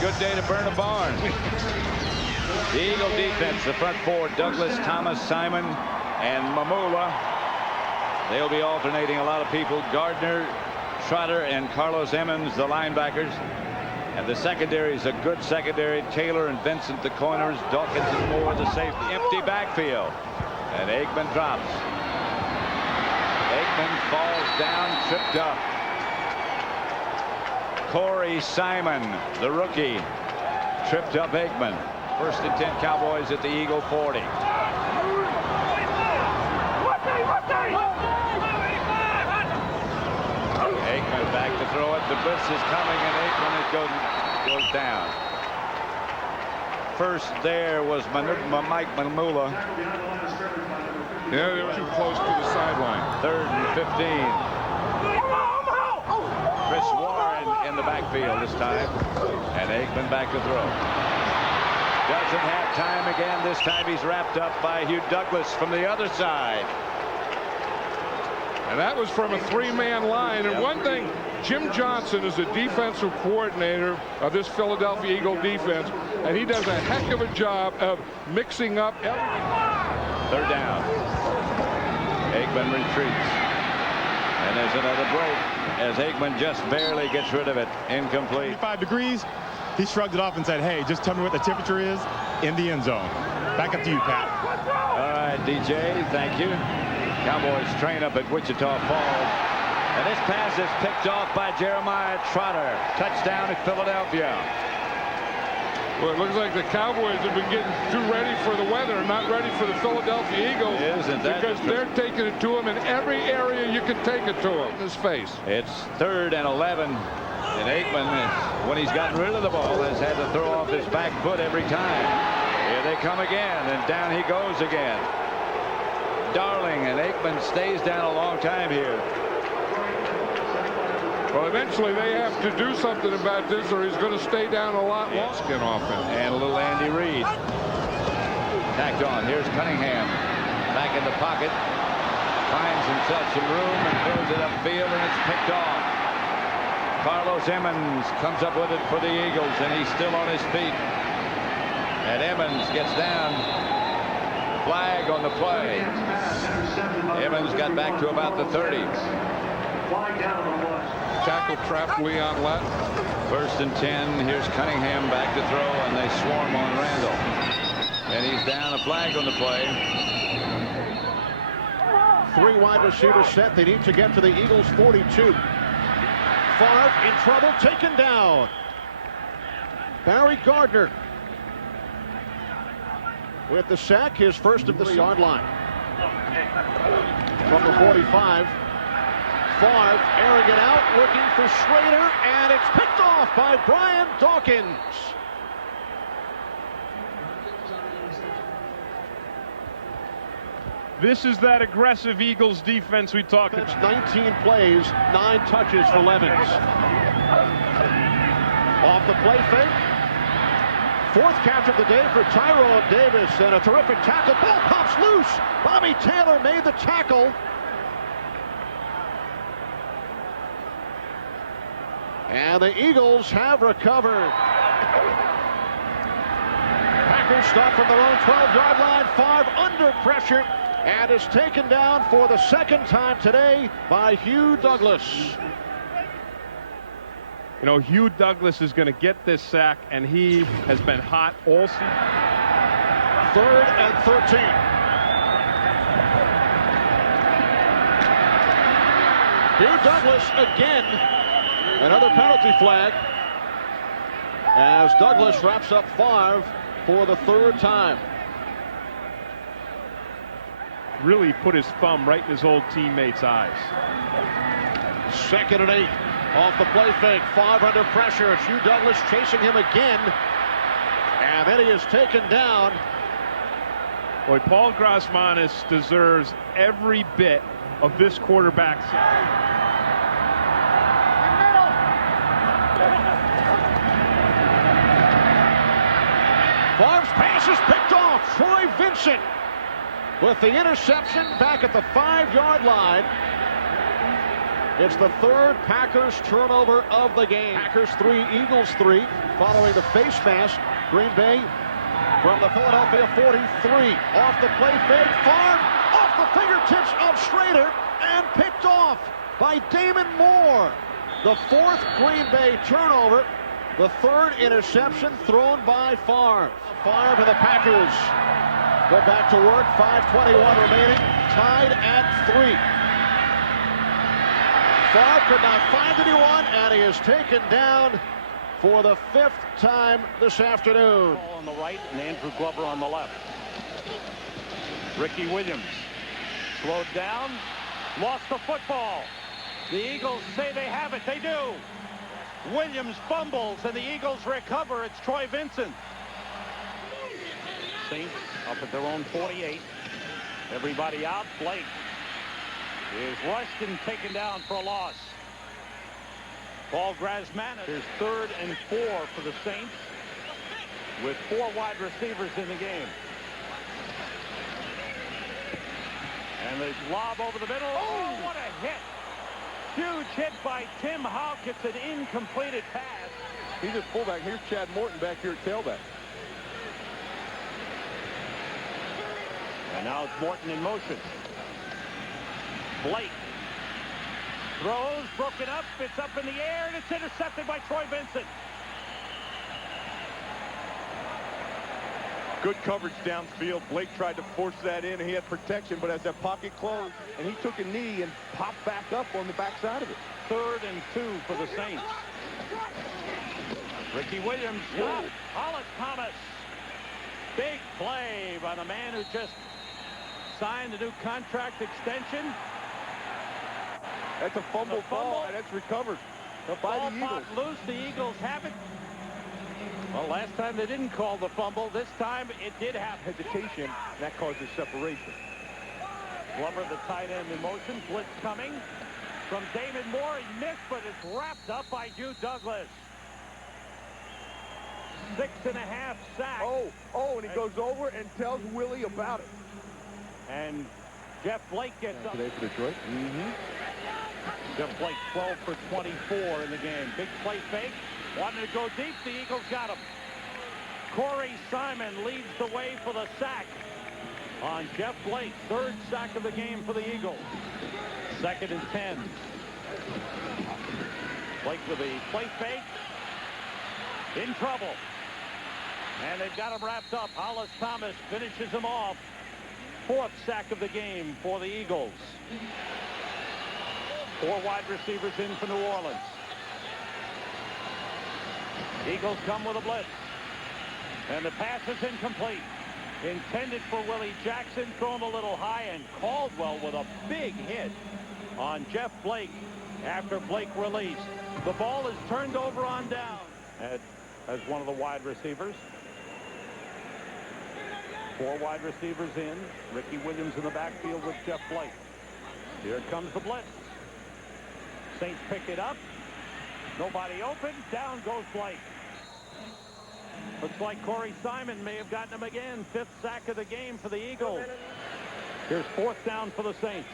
Good day to burn a barn. The Eagle defense, the front four, Douglas, Thomas, Simon, and Mamula. They'll be alternating a lot of people. Gardner, Trotter, and Carlos Emmons, the linebackers. And the secondary is a good secondary. Taylor and Vincent, the corners. Dawkins and Moore, the safety. Empty backfield. And Aikman drops. Aikman falls down, tripped up. Corey Simon, the rookie, tripped up Aikman. 1st and 10 Cowboys at the Eagle 40. Aikman back to throw it. The blitz is coming, and Aikman goes down. First there was Mike Mamula. Yeah, they were too close to the sideline. 3rd and 15. Chris Warren in the backfield this time, and Aikman back to throw. Doesn't have time again. This time he's wrapped up by Hugh Douglas from the other side. And that was from a 3-man line. And one thing, Jim Johnson is the defensive coordinator of this Philadelphia Eagle defense, and he does a heck of a job of mixing up. 3rd down. Aikman retreats. And there's another break as Aikman just barely gets rid of it. Incomplete. 5 degrees. He shrugged it off and said, hey, just tell me what the temperature is in the end zone. Back up to you, Pat. All right, DJ, thank you. Cowboys train up at Wichita Falls. And this pass is picked off by Jeremiah Trotter. Touchdown at Philadelphia. Well, it looks like the Cowboys have been getting too ready for the weather and not ready for the Philadelphia Eagles. Isn't that because they're taking it to him in every area you can take it to him. His face. It's 3rd and 11. And Aikman, when he's gotten rid of the ball, has had to throw off his back foot every time. Here they come again, and down he goes again. Darling, and Aikman stays down a long time here. Well, eventually they have to do something about this, or he's going to stay down a lot longer. Skin off him. And a little Andy Reid. Tacked on. Here's Cunningham. Back in the pocket. Finds himself some room and throws it upfield, and it's picked off. Carlos Emmons comes up with it for the Eagles, and he's still on his feet. And Emmons gets down. Flag on the play. Emmons got back to about the 30. Tackle trapped Leon Lett. 1st and 10. Here's Cunningham back to throw, and they swarm on Randall. And he's down. A flag on the play. 3 wide receivers set. They need to get to the Eagles 42. Favre in trouble, taken down. Barry Gardner with the sack, his first of the 3-yard line. From the 45, Favre airing it out, looking for Schrader, and it's picked off by Brian Dawkins. This is that aggressive Eagles defense we talked about. About. 19 plays, 9 touches for Levens. Off the play fake. 4th catch of the day for Tyrone Davis, and a terrific tackle. Ball pops loose. Bobby Taylor made the tackle. And the Eagles have recovered. Packers stop from their own 12-yard line. Favre under pressure. And is taken down for the 2nd time today by Hugh Douglas. You know, Hugh Douglas is going to get this sack, and he has been hot all season. 3rd and 13. Hugh Douglas again. Another penalty flag as Douglas wraps up Favre for the 3rd time. Really put his thumb right in his old teammate's eyes. 2nd and 8. Off the play fake. Favre under pressure. It's Hugh Douglas chasing him again. And then he is taken down. Boy, Paul Grasmanis deserves every bit of this quarterback. Favre's pass is picked off. Troy Vincent with the interception back at the 5-yard line. It's the third Packers turnover of the game. Packers 3, Eagles 3. Following the face mask, Green Bay from the Philadelphia 43. Off the play fake, Favre off the fingertips of Schrader and picked off by Damon Moore. The fourth Green Bay turnover. The third interception thrown by Favre. Favre to the Packers. Go back to work. 5:21 remaining. Tied at 3. Favre could not find anyone, and he is taken down for the 5th time this afternoon. Ball on the right and Andrew Glover on the left. Ricky Williams slowed down, lost the football. The Eagles say they have it. They do. Williams fumbles and the Eagles recover. It's Troy Vincent. Saints up at their own 48. Everybody out. Blake is rushed and taken down for a loss. Paul Grasmanis is 3rd and 4 for the Saints with 4 wide receivers in the game. And the lob over the middle. Oh, what a hit. Huge hit by Tim Houck. It's an incompleted pass. He's at fullback. Here's Chad Morton back here at tailback. And now it's Morton in motion. Blake throws, broken up, it's up in the air, and it's intercepted by Troy Vincent. Good coverage downfield. Blake tried to force that in. He had protection, but as that pocket closed, and he took a knee and popped back up on the backside of it. 3rd and 2 for the Saints. Ricky Williams, Hollis Thomas. Big play by the man who just signed a new contract extension. That's a fumble ball, and that's recovered by the Eagles. Loose. The Eagles have it. Well, last time they didn't call the fumble. This time it did have hesitation. That causes separation. Glover, the tight end, in motion. Blitz coming from Damon Moore. He missed, but it's wrapped up by Hugh Douglas. 6.5 sacks. Oh, and he goes over and tells Willie about it. And Jeff Blake gets up. Today for Detroit. Jeff Blake 12 for 24 in the game. Big play fake. Wanted to go deep. The Eagles got him. Corey Simon leads the way for the sack on Jeff Blake. 3rd sack of the game for the Eagles. 2nd and 10. Blake with the play fake. In trouble. And they've got him wrapped up. Hollis Thomas finishes him off. 4th sack of the game for the Eagles. 4 wide receivers in for New Orleans. Eagles come with a blitz. And the pass is incomplete. Intended for Willie Jackson, thrown a little high, and Caldwell with a big hit on Jeff Blake after Blake released. The ball is turned over on down as one of the wide receivers. 4 wide receivers in. Ricky Williams in the backfield with Jeff Blake. Here comes the blitz. Saints pick it up. Nobody open. Down goes Blake. Looks like Corey Simon may have gotten him again. 5th sack of the game for the Eagles. Here's 4th down for the Saints.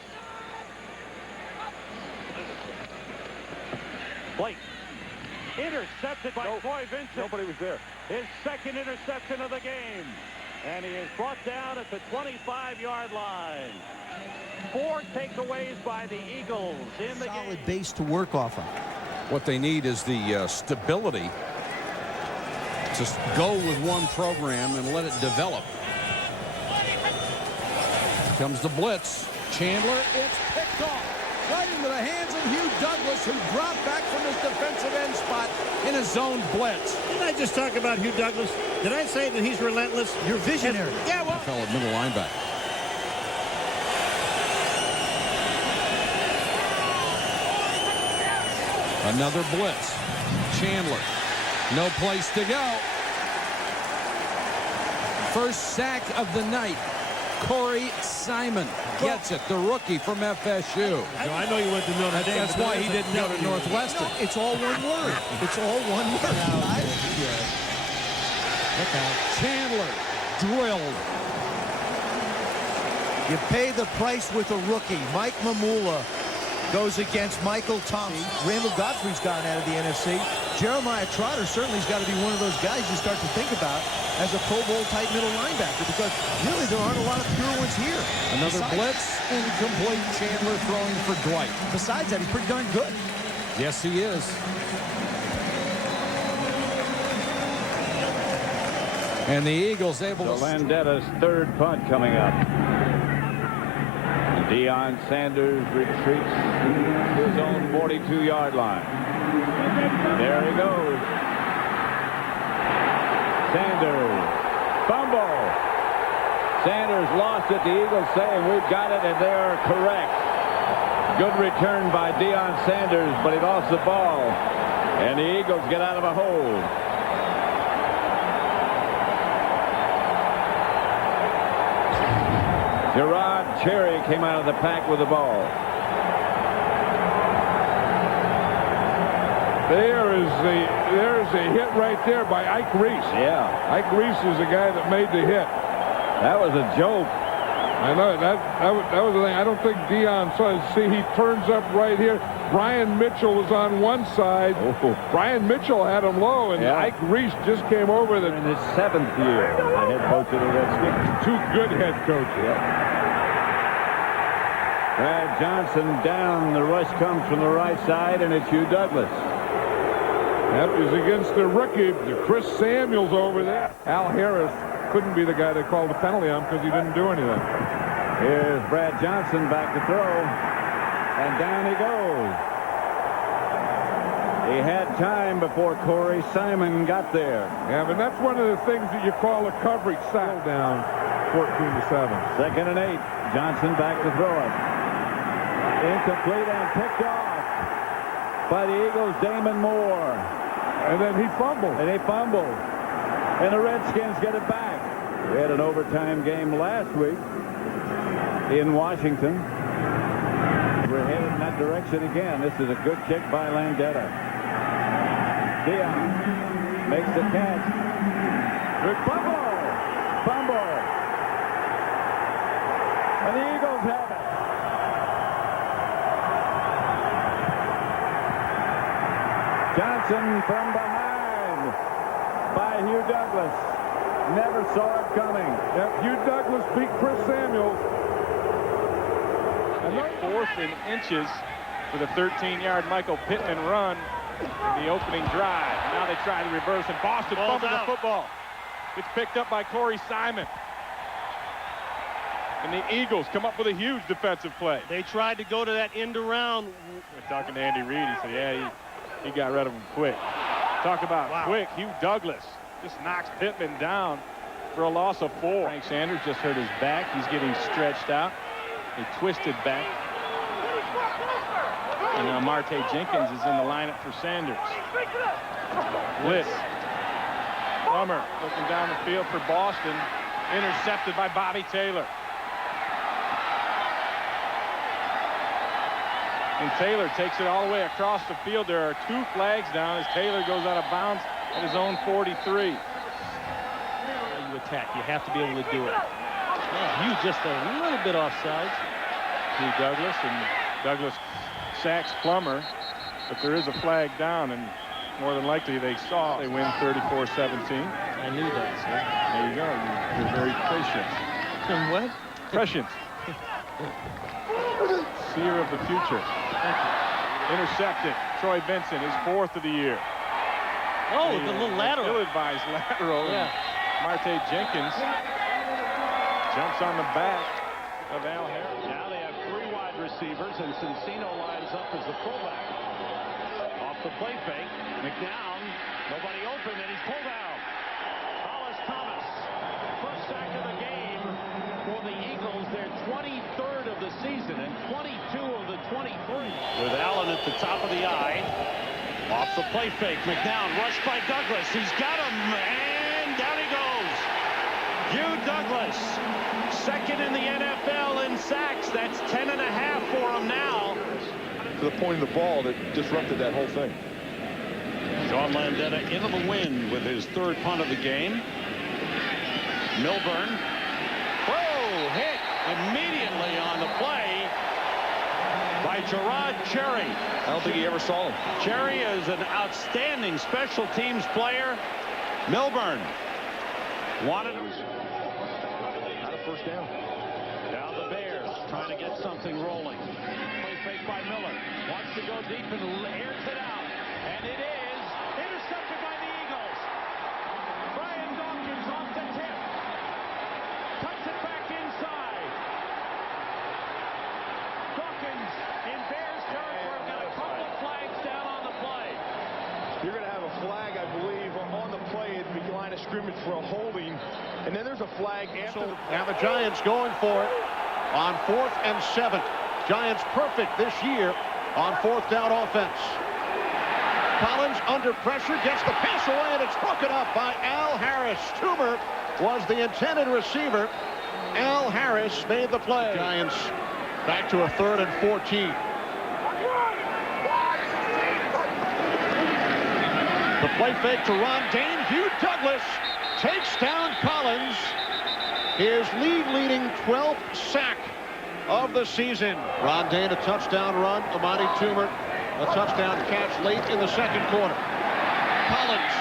Blake. Intercepted by Troy Vincent. Nobody was there. His 2nd interception of the game. And he is brought down at the 25-yard line. 4 takeaways by the Eagles in the game. Solid base to work off of. What they need is the stability to go with one program and let it develop. Comes the blitz. Chandler, it's picked off right into the hands of Hugh Douglas, who dropped back from his defensive end spot in a zone blitz. Didn't I just talk about Hugh Douglas? Did I say that he's relentless? You're visionary. Yeah, well. Fellow middle linebacker. Another blitz. Chandler. No place to go. First sack of the night. Corey Simon gets it. The rookie from FSU. I know you went to Notre Dame. That's why he didn't go to Northwestern. It's all one word. It's all one word. Chandler drilled. You pay the price with a rookie. Mike Mamula goes against Michael Thompson. Randall Godfrey's gotten out of the NFC. Jeremiah Trotter certainly has got to be one of those guys you start to think about as a Pro Bowl type middle linebacker, because really there aren't a lot of pure ones here. Another blitz, incomplete. Chandler throwing for Dwight. Besides that, he's pretty darn good. Yes, he is. And the Eagles able So to... Landetta's third punt coming up. Deion Sanders retreats to his own 42-yard line. There he goes. Sanders. Fumble. Sanders lost it. The Eagles saying we've got it, and they are correct. Good return by Deion Sanders, but he lost the ball. And the Eagles get out of a hole. Gerard Cherry came out of the pack with the ball. There's a hit right there by Ike Reese. Yeah. Ike Reese is the guy that made the hit. That was a joke. I know that was the thing. I don't think Deion saw it. See, he turns up right here. Brian Mitchell was on one side. Oh. Brian Mitchell had him low, and Yeah. Ike Reese just came over In his 7th year, the head coach of the Redskins. two good head coaches. Brad Johnson down. The rush comes from the right side, and it's Hugh Douglas. That was against the rookie, Chris Samuels over there. Al Harris couldn't be the guy they called the penalty on because he didn't do anything. Here's Brad Johnson back to throw, and down he goes. He had time before Corey Simon got there. Yeah, but that's one of the things that you call a coverage sack. Down 14-7. 2nd and 8. Johnson back to throw it. Incomplete and picked off by the Eagles, Damon Moore. And then he fumbled. And he fumbled. And the Redskins get it back. We had an overtime game last week in Washington. We're headed in that direction again. This is a good kick by Landetta. Deion makes the catch. Good fumble. Fumble. And the Eagles have it. Johnson from behind by Hugh Douglas. Never saw it coming. Yep, Hugh Douglas beat Chris Samuels. And 4th and inches for the 13-yard Michael Pittman run in the opening drive. Now they try to reverse, and Boston fumbles the football. It's picked up by Corey Simon. And the Eagles come up with a huge defensive play. They tried to go to that end around. We're talking to Andy Reid. He said, yeah, he got rid of him quick. Talk about quick. Hugh Douglas just knocks Pittman down for a loss of 4. Frank Sanders just hurt his back. He's getting stretched out. A twisted back. And now Marte Jenkins is in the lineup for Sanders. Blitz. Plummer looking down the field for Boston. Intercepted by Bobby Taylor. And Taylor takes it all the way across the field. There are 2 flags down as Taylor goes out of bounds at his own 43. You attack. You have to be able to do it. Yeah, Hugh just a little bit offsides. Hugh Douglas, and Douglas sacks Plummer, but there is a flag down, and more than likely they saw. They win 34-17. I knew that, sir. There you go. You're very prescient. What? Prescient. Seer of the future. Intercepted. Troy Benson, his 4th of the year. Oh, the little lateral. Ill-advised lateral. Yeah. Marte Jenkins jumps on the back of Al Harris. Now they have 3 wide receivers, and Cincino lines up as the fullback. Off the play fake, McNown, nobody open, and he's pulled out. Hollis Thomas, first sack of the game for the Eagles. Their 23rd of the season and 22 of the 23. With Allen at the top of the eye. Off the play fake, McNown rushed by Douglas. He's got him, and down he goes. Hugh Douglas, 2nd in the NFL in sacks. That's 10.5 for him now. To the point of the ball that disrupted that whole thing. John Landetta into the wind with his 3rd punt of the game. Milburn. Whoa, hit immediately on the play by by Gerard Cherry. I don't think he ever saw him. Cherry is an outstanding special teams player. Milburn wanted him. Not a first down. Now the Bears trying to get something rolling. Play fake by Miller. Wants to go deep and airs it out. And it is intercepted by the Eagles. Brian Dawkins off the tip. Cuts it back inside. Dawkins in Bears territory. Got a couple of flags down on the play. You're going to have a flag, I believe, on the play at the line of scrimmage for a holding. And then there's a flag after the... Now the Giants going for it on 4th and 7. Giants perfect this year on 4th down offense. Collins under pressure, gets the pass away, and it's broken up by Al Harris. Toomer was the intended receiver. Al Harris made the play. Giants back to a 3rd and 14. The play fake to Ron Dane. Hugh Douglas takes down Collins. His leading 12th sack of the season. Ron Dane, a touchdown run. Amani Toomer, a touchdown catch late in the 2nd quarter. Collins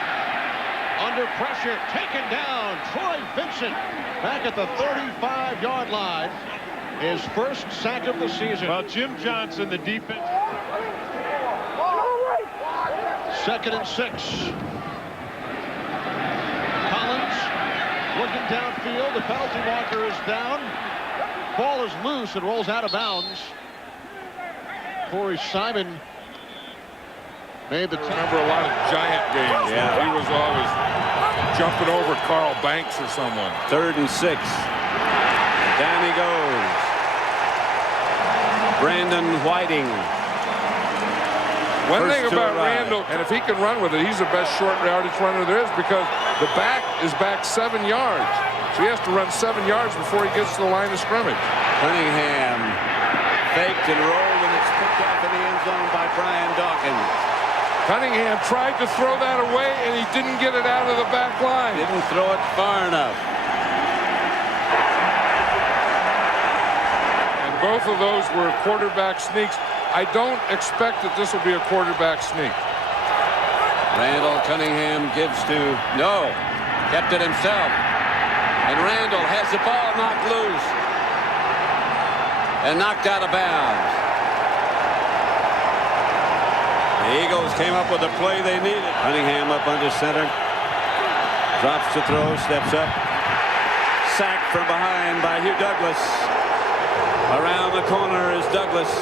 under pressure, taken down. Troy Vincent back at the 35-yard line. His first sack of the season. Well, Jim Johnson, the defense. 2nd and 6. Collins looking downfield. The penalty marker is down. Ball is loose and rolls out of bounds. Corey Simon made the... Remember a lot of Giant games. Yeah. He was always jumping over Carl Banks or someone. 3rd and 6. Down he goes. Brandon Whiting. One First thing to about arrive. Randall, and if he can run with it, he's the best short yardage runner there is, because the back is back 7 yards. So he has to run 7 yards before he gets to the line of scrimmage. Cunningham faked and rolled, and it's picked off in the end zone by Brian Dawkins. Cunningham tried to throw that away, and he didn't get it out of the back line. Didn't throw it far enough. And both of those were quarterback sneaks. I don't expect that this will be a quarterback sneak. Randall Cunningham gives to... No. Kept it himself. And Randall has the ball knocked loose. And knocked out of bounds. The Eagles came up with the play they needed. Cunningham up under center. Drops to throw, steps up. Sacked from behind by Hugh Douglas. Around the corner is Douglas.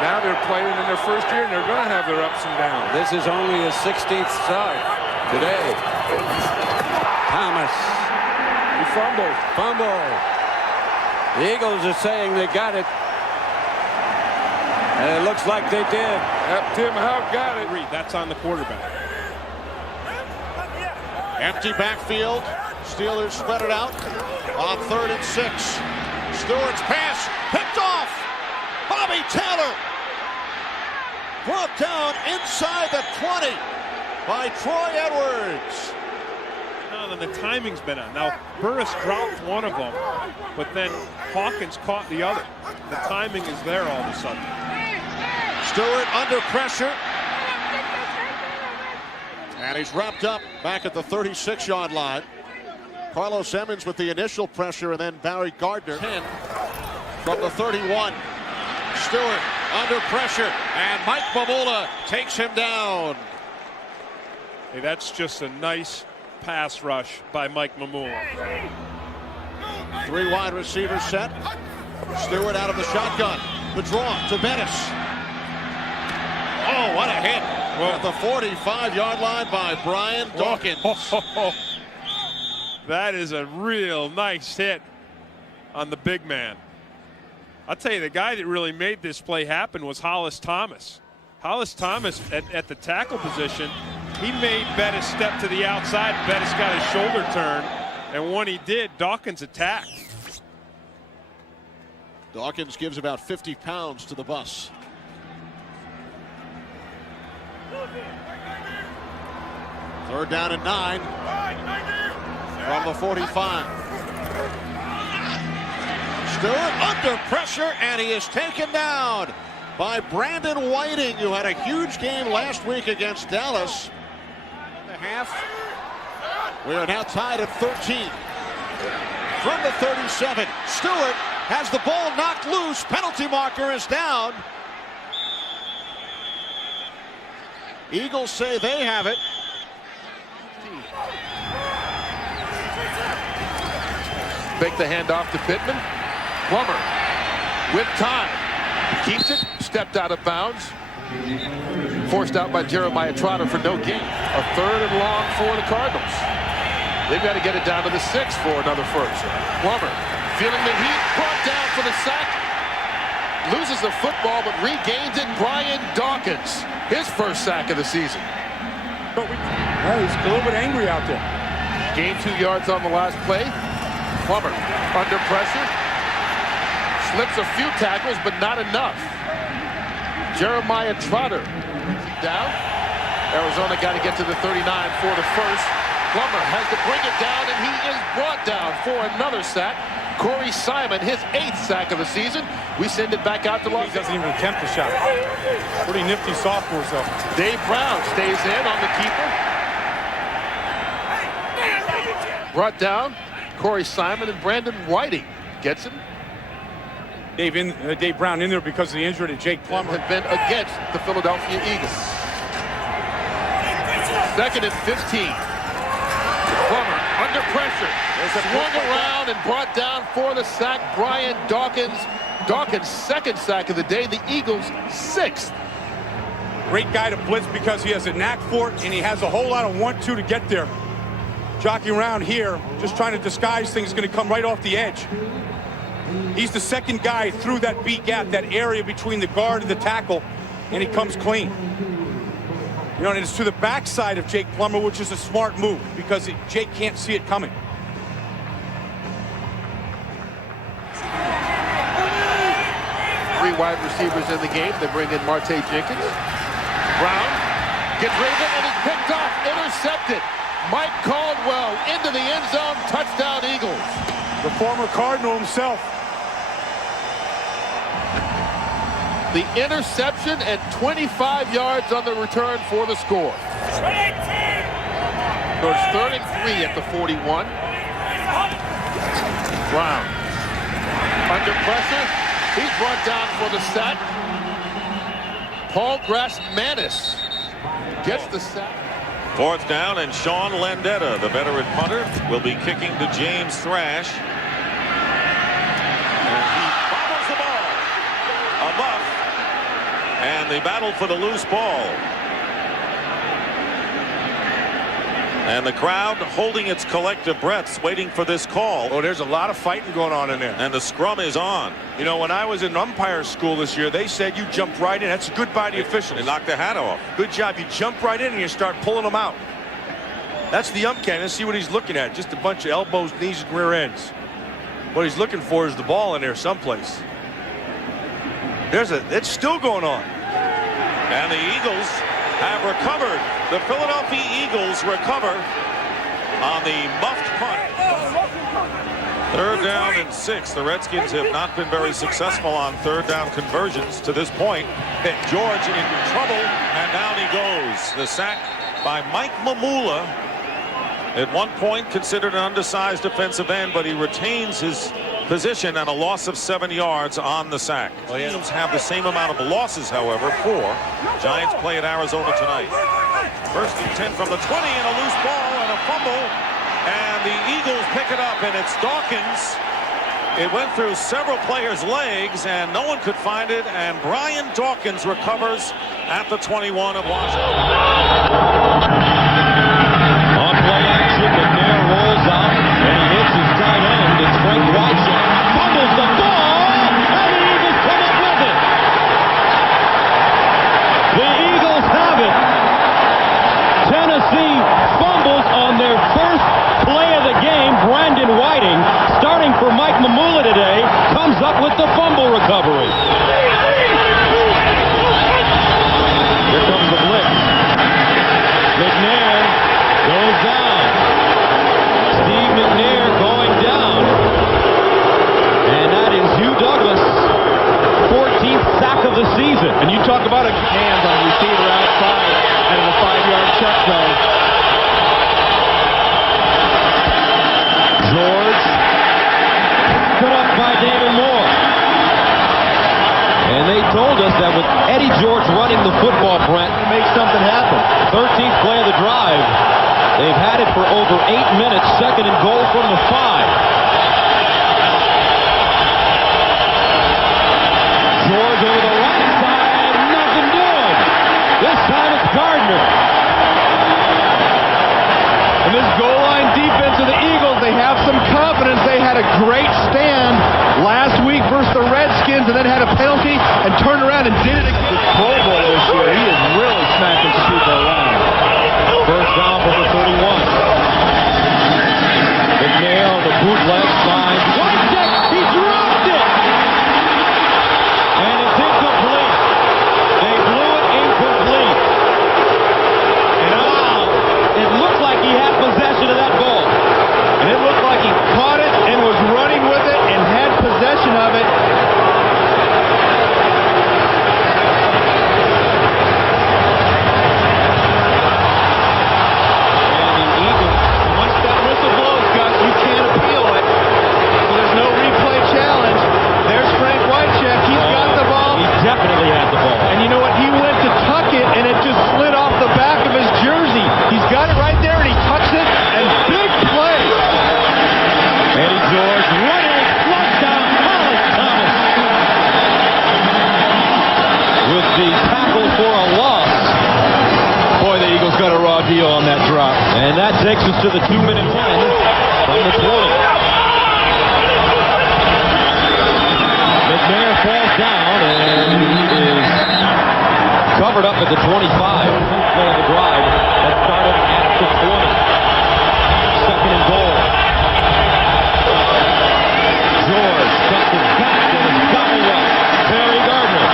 Now they're playing in their first year, and they're going to have their ups and downs. This is only his 16th start today. Thomas. He fumbled. Fumble. The Eagles are saying they got it. And it looks like they did. Yep, Tim Howe got it. That's on the quarterback. Empty backfield. Steelers spread it out on 3rd and 6. Stewart's pass picked off. Bobby Taylor brought down inside the 20 by Troy Edwards. No, the timing's been on. Now, Burris dropped one of them, but then Hawkins caught the other. The timing is there all of a sudden. Stewart under pressure. And he's wrapped up back at the 36-yard line. Carlos Emmons with the initial pressure, and then Barry Gardner 10 from the 31. Stewart under pressure, and Mike Mamula takes him down. Hey, that's just a nice pass rush by Mike Mamula. 3 wide receivers set. Stewart out of the shotgun. The draw to Bettis. Oh, what a hit. At the 45-yard line by Brian Dawkins. That is a real nice hit on the big man. I'll tell you, the guy that really made this play happen was Hollis Thomas. Hollis Thomas at the tackle position, he made Bettis step to the outside. Bettis got his shoulder turn, and when he did, Dawkins attacked. Dawkins gives about 50 pounds to the bus. Third down and 9 from the 45. Stewart under pressure, and he is taken down by Brandon Whiting, who had a huge game last week against Dallas. The half. We are now tied at 13. From the 37, Stewart has the ball knocked loose. Penalty marker is down. Eagles say they have it. Make the handoff to Pittman. Plummer with time. Keeps it. Stepped out of bounds. Forced out by Jeremiah Trotter for no gain. A 3rd and long for the Cardinals. They've got to get it down to the 6 for another first. Plummer feeling the heat. Brought down for the sack. Loses the football but regains it. Brian Dawkins. His first sack of the season. He's a little bit angry out there. Gained 2 yards on the last play. Plummer under pressure. Slips a few tackles, but not enough. Jeremiah Trotter down. Arizona got to get to the 39 for the first. Plummer has to bring it down, and he is brought down for another sack. Corey Simon, his 8th sack of the season. We send it back out to Los Angeles. He doesn't even attempt the shot. Pretty nifty sophomores, though. Dave Brown stays in on the keeper. Brought down. Corey Simon and Brandon Whiting gets him. Dave Brown in there because of the injury to Jake Plummer. Have been against the Philadelphia Eagles. 2nd and 15. Plummer under pressure. Swung around and brought down for the sack. Brian Dawkins. Dawkins' 2nd sack of the day. The Eagles' 6th. Great guy to blitz because he has a knack for it, and he has a whole lot of 1-2 to get there. Jockeying around here, just trying to disguise things, going to come right off the edge. He's the 2nd guy through that B gap, that area between the guard and the tackle, and he comes clean. You know, and it's to the backside of Jake Plummer, which is a smart move because Jake can't see it coming. Three wide receivers in the game. They bring in Marte Jenkins. Brown gets rid of it and is picked off, intercepted. Mike Caldwell into the end zone. Touchdown, Eagles. The former Cardinal himself. The interception and 25 yards on the return for the score. So it's 3rd and 3 at the 41. Brown under pressure. He's brought down for the sack. Paul Grassmanis gets the sack. 4th down, and Sean Landetta, the veteran punter, will be kicking to James Thrash. And he bobbles the ball. A muff. And they battle for the loose ball. And the crowd holding its collective breaths, waiting for this call. Oh, there's a lot of fighting going on in there. And the scrum is on. You know, when I was in umpire school this year, they said you jumped right in. That's good by the officials. They knocked the hat off. Good job. You jump right in and you start pulling them out. That's the ump can. Let's see what he's looking at. Just a bunch of elbows, knees, and rear ends. What he's looking for is the ball in there someplace. It's still going on. And the Eagles have recovered. The Philadelphia Eagles recover on the muffed punt. 3rd down and 6. The Redskins have not been very successful on 3rd down conversions to this point. George in trouble, and down he goes. The sack by Mike Mamula. At one point considered an undersized defensive end, but he retains his position and a loss of 7 yards on the sack. Teams have the same amount of losses, however, for Giants play at Arizona tonight. 1st and 10 from the 20, and a loose ball and a fumble, and the Eagles pick it up, and it's Dawkins. It went through several players' legs, and no one could find it, and Brian Dawkins recovers at the 21 of Washington. On play action, McNair rolls out, and he hits his tight end. It's Frank Whiteside. Fumbles the ball, and the Eagles come up with it. The Eagles have it. Tennessee fumbles on their first play of the game. Brandon Whiting, starting for Mike Mamula today, comes up with the fumble recovery. Here comes the blitz. McNair for over 8 minutes. Second and goal from the 5. George over the right side. Nothing doing. This time it's Gardner. And this goal line defense of the Eagles, they have some confidence. They had a great stand last week versus the Redskins and then had a penalty and turned around and did it again. The Pro Bowl this year, he is really smacking some people around. First down for the 31. McNair, the bootleg, finds Wycheck. He dropped it. And it's incomplete. They blew it incomplete. And it looked like he had possession of that ball. And it looked like he caught it and was running with it and had possession of it. Definitely had the ball. And you know what? He went to tuck it, and it just slid off the back of his jersey. He's got it right there, and he tucks it, and big play. Eddie George running, flush down, Hollis Thomas with the tackle for a loss. Boy, the Eagles got a raw deal on that drop. And that takes us to the 2-minute pen from the 20. McNair falls down and is covered up at the 25. Play of the drive that started at the 20. Second and goal. George cuts it back and it's got it up. Terry Gardner.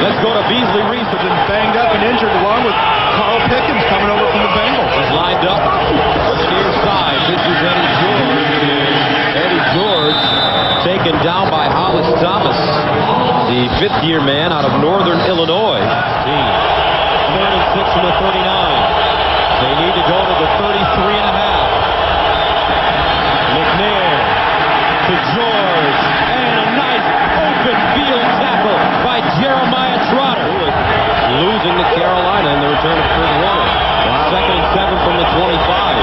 Let's go to Beasley Reese. Has been banged up and injured along with Carl Pickens coming over from the Bengals. He's lined up near side. This is Eddie George. Eddie George taken down by Hollis Thomas, the fifth-year man out of Northern Illinois. 3rd and 6 from the 39. They need to go to the 33.5. McNair to George, and a nice open field tackle by Jeremiah Trotter. Losing to Carolina in the return of Kurt Warner. Wow. 2nd and 7 from the 25.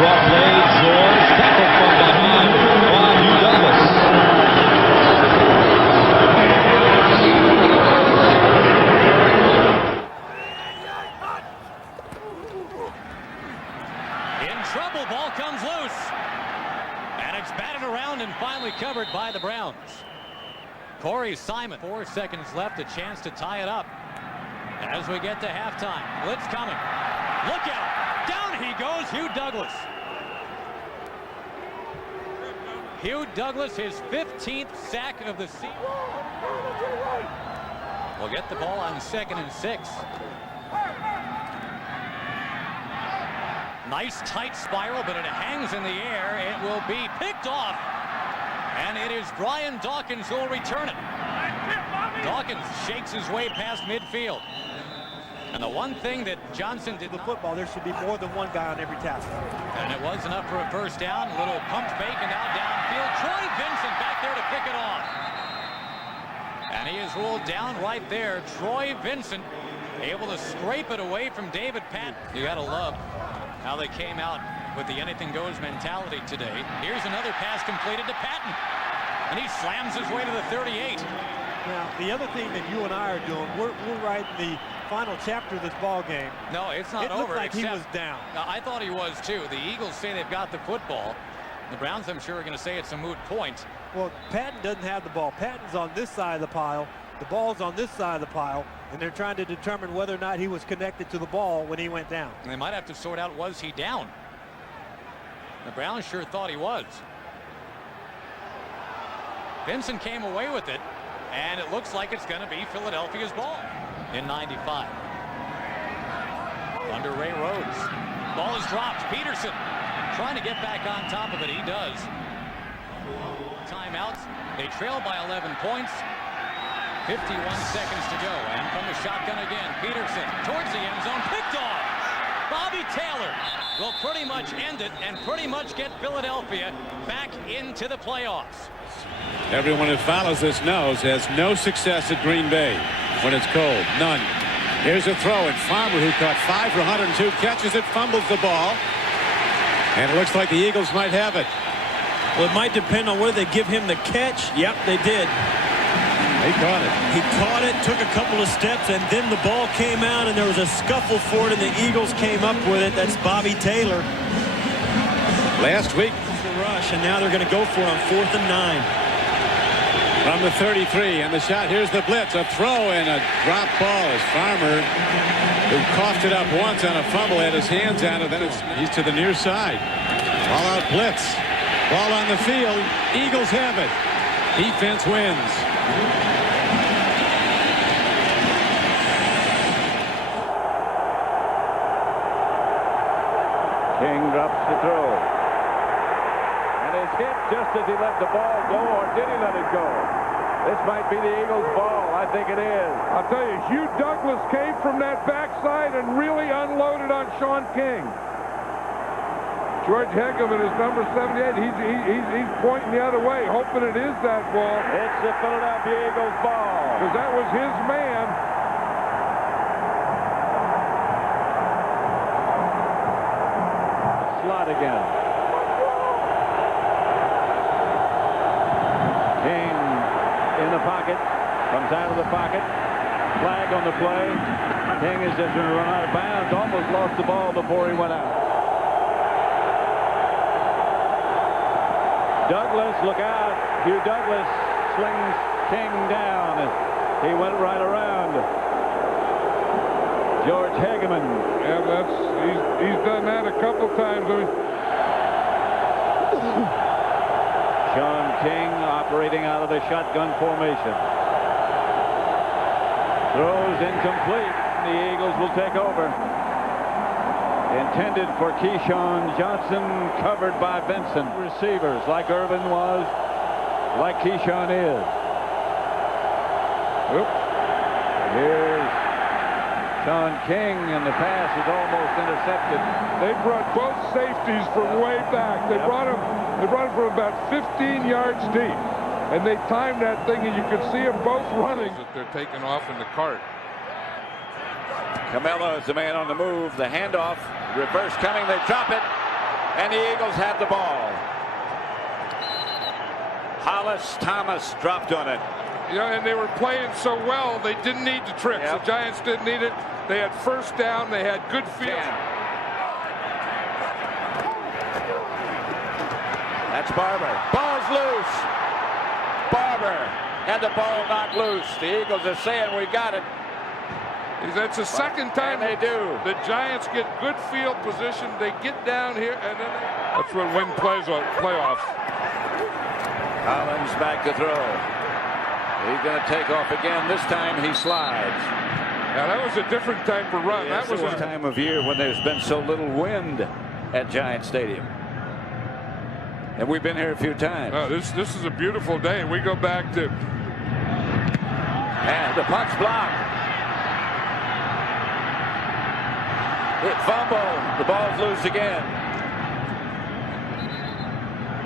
Draw play, George, tackled from behind by Hugh Douglas. In trouble, ball comes loose. And it's batted around and finally covered by the Browns. Corey Simon, 4 seconds left, a chance to tie it up. As we get to halftime, blitz coming. Look out, down he goes, Hugh Douglas. Hugh Douglas, his 15th sack of the season. Will get the ball on 2nd and 6. Nice tight spiral, but it hangs in the air. It will be picked off. And it is Brian Dawkins who will return it. Dawkins shakes his way past midfield. And the one thing that Johnson did the football, there should be more than one guy on every tackle. And it was enough for a first down. A little pumped fake and now downfield. Troy Vincent back there to pick it off. And he is ruled down right there. Troy Vincent able to scrape it away from David Patton. You gotta love how they came out with the anything goes mentality today. Here's another pass completed to Patton. And he slams his way to the 38. Now, the other thing that you and I are doing, we're right in the final chapter of this ball game. No, it's not over. It looked like he was down. I thought he was too. The Eagles say they've got the football. The Browns, I'm sure, are going to say it's a moot point. Well, Patton doesn't have the ball. Patton's on this side of the pile. The ball's on this side of the pile, and they're trying to determine whether or not he was connected to the ball when he went down. And they might have to sort out, was he down? The Browns sure thought he was. Vincent came away with it, and it looks like it's going to be Philadelphia's ball in 95. Under Ray Rhodes. Ball is dropped. Peterson trying to get back on top of it. He does. Timeouts. They trail by 11 points. 51 seconds to go. And from the shotgun again, Peterson towards the end zone. Picked off. Bobby Taylor will pretty much end it and pretty much get Philadelphia back into the playoffs. Everyone who follows this knows has no success at Green Bay when it's cold. None. Here's a throw, and Farmer, who caught 5 for 102, catches it, fumbles the ball. And it looks like the Eagles might have it. Well, it might depend on whether they give him the catch. Yep, they did. He caught it. He caught it, took a couple of steps, and then the ball came out, and there was a scuffle for it, and the Eagles came up with it. That's Bobby Taylor. Last week. The rush, and now they're going to go for it on 4th and 9. From the 33, and the shot. Here's the blitz. A throw and a drop ball as Farmer, who coughed it up once on a fumble, had his hands on it. Then he's to the near side. All out blitz. Ball on the field. Eagles have it. Defense wins. King drops the throw. And it's hit just as he let the ball go, or did he let it go? This might be the Eagles' ball. I think it is. I'll tell you, Hugh Douglas came from that backside and really unloaded on Sean King. George Hegeman is number 78. He's pointing the other way, hoping it is that ball. It's the Philadelphia Eagles' ball. Because that was his man. Slot again. King in the pocket, comes out of the pocket. Flag on the play. King is just going to run out of bounds. Almost lost the ball before he went out. Douglas, look out. Hugh Douglas slings King down. He went right around George Hegeman. Yeah, he's done that a couple times. Sean King operating out of the shotgun formation. Throws incomplete. The Eagles will take over. Intended for Keyshawn Johnson, covered by Vincent. Receivers like Irvin was, like Keyshawn is. Oops. Here's Sean King, and the pass is almost intercepted. They brought both safeties from way back. They brought them from about 15 yards deep, and they timed that thing, and you could see them both running. They're taking off in the cart. Camelo is the man on the move. The handoff, reverse coming. They drop it, and the Eagles have the ball. Hollis Thomas dropped on it. Yeah, and they were playing so well, they didn't need the tricks. Yep. The Giants didn't need it. They had first down. They had good field. That's Barber. Ball's loose. Barber had the ball knocked loose. The Eagles are saying we got it. That's the second time they do. The Giants get good field position. They get down here, and then that's what win playoffs. Collins back to throw. He's going to take off again. This time he slides. Now that was a different type of run. Yes, that was a time of year when there's been so little wind at Giant Stadium. And we've been here a few times. This is a beautiful day. We go back to. And the punt's blocked. Hit fumble. The ball's loose again.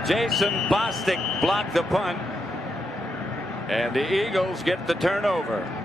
Jason Bostic blocked the punt. And the Eagles get the turnover.